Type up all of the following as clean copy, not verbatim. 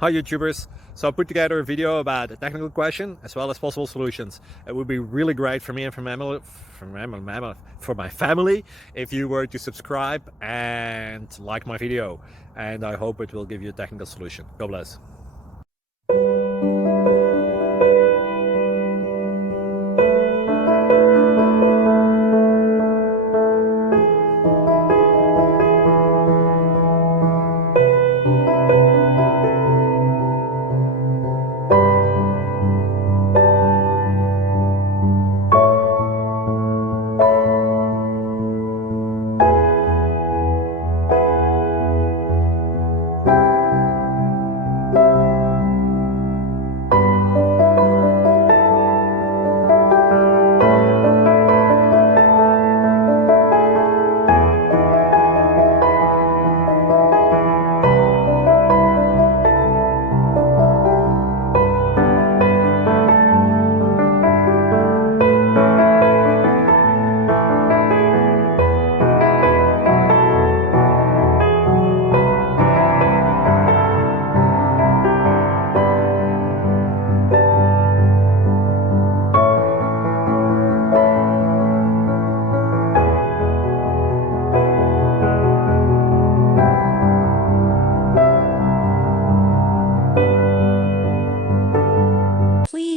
Hi YouTubers. So I put together a video about a technical question as well as possible solutions. It would be really great for me and for my family if you were to subscribe and like my video. And I hope it will give you a technical solution. God bless.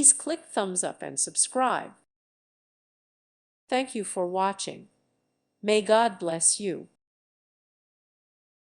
Please click thumbs up and subscribe. Thank you for watching. May God bless you.